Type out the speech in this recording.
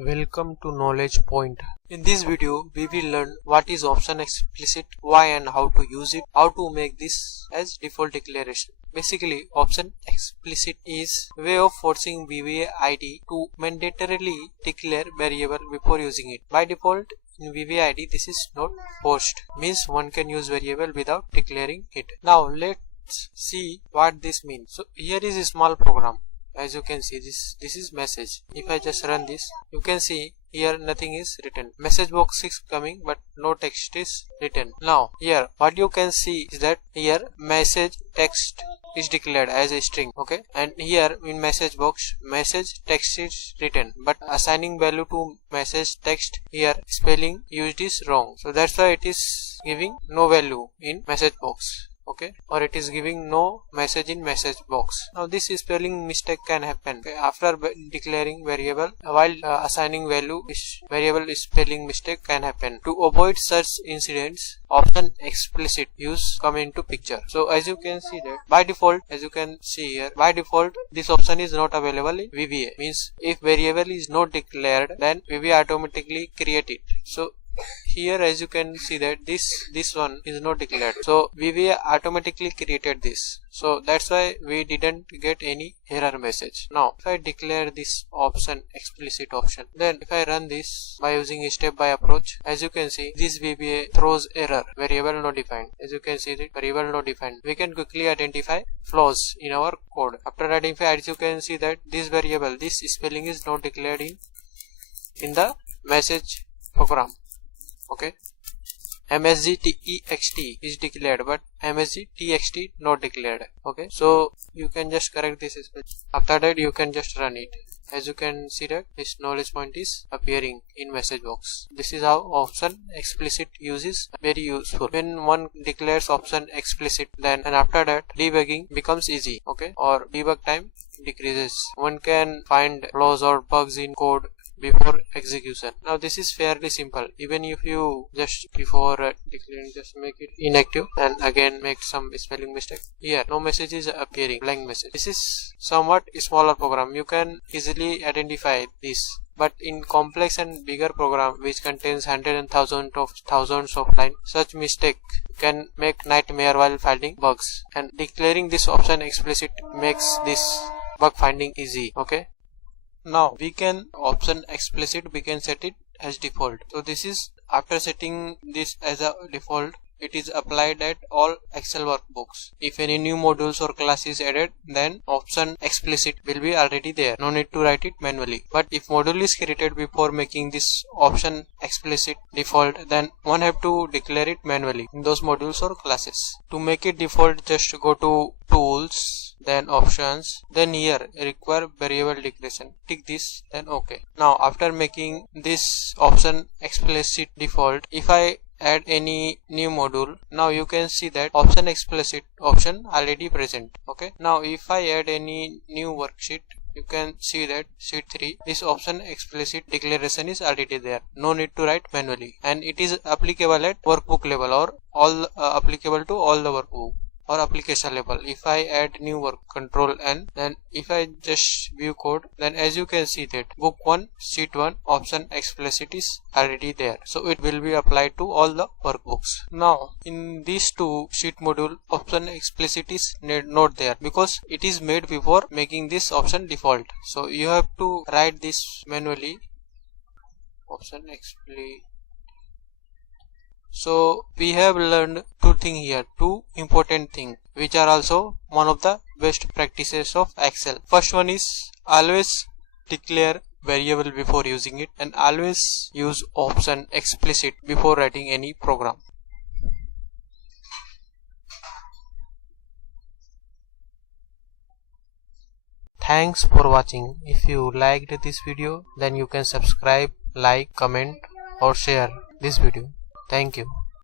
Welcome to Knowledge Point. In this video, we will learn what is option explicit, why and how to use it, how to make this as default declaration. Basically, option explicit is a way of forcing VBA IDE to mandatorily declare variable before using it. By default, in VBA IDE, this is not forced, means one can use variable without declaring it. Now, let's see what this means. So, here is a small program. As you can see, this is message. If I just run this, you can see here nothing is written. Message box is coming, but no text is written. Now here what you can see is that here message text is declared as a string, okay, and here in message box message text is written, but assigning value to message text, here spelling used is wrong, so that's why it is giving no value in message box. Okay, or it is giving no message in message box. Now this spelling mistake can happen, okay, after declaring variable while assigning value, variable spelling mistake can happen. To avoid such incidents, option explicit use come into picture. So as you can see that by default, as you can see here, by default this option is not available in VBA, means if variable is not declared, then VBA automatically create it. So here as you can see that this one is not declared, so VBA automatically created this, so that's why we didn't get any error message. Now if I declare this option explicit option, then if I run this by using a step by approach, as you can see this VBA throws error, variable not defined. As you can see that variable not defined, we can quickly identify flaws in our code. After identifying, as you can see that this variable, this spelling is not declared in the message program. Okay, msgtext is declared, but msgtxt not declared. Okay, so you can just correct this spell. After that you can just run it. As you can see that this knowledge point is appearing in message box. This is how option explicit use is very useful. When one declares option explicit, then and after that debugging becomes easy, okay, or debug time decreases. One can find flaws or bugs in code before execution. Now this is fairly simple. Even if you just before declaring just make it inactive and again make some spelling mistake, here no message is appearing, blank message. This is somewhat smaller program, you can easily identify this, but in complex and bigger program which contains hundreds and thousands of lines, such mistake can make nightmare while finding bugs, and declaring this option explicit makes this bug finding easy. Okay, now we can option explicit, we can set it as default. So this is after setting this as a default, it is applied at all Excel workbooks. If any new modules or class is added, then option explicit will be already there, no need to write it manually. But if module is created before making this option explicit default, then one have to declare it manually in those modules or classes. To make it default, just go to tools, then options, then here require variable declaration, tick this, then okay. Now after making this option explicit default, if I add any new module, now you can see that option explicit option already present. Okay, now if I add any new worksheet, you can see that sheet 3, this option explicit declaration is already there, no need to write manually, and it is applicable at workbook level or all applicable to all the workbook or application level. If I add new work, control N, then if I just view code, then as you can see that book 1 sheet 1 option explicit is already there, so it will be applied to all the workbooks. Now in these two sheet module, option explicit is not there because it is made before making this option default, so you have to write this manually, option explicit. So we have learned two things here, two important things which are also one of the best practices of Excel. First one is always declare variable before using it, and always use option explicit before writing any program. Thanks for watching. If you liked this video, then you can subscribe, like, comment or share this video. Thank you.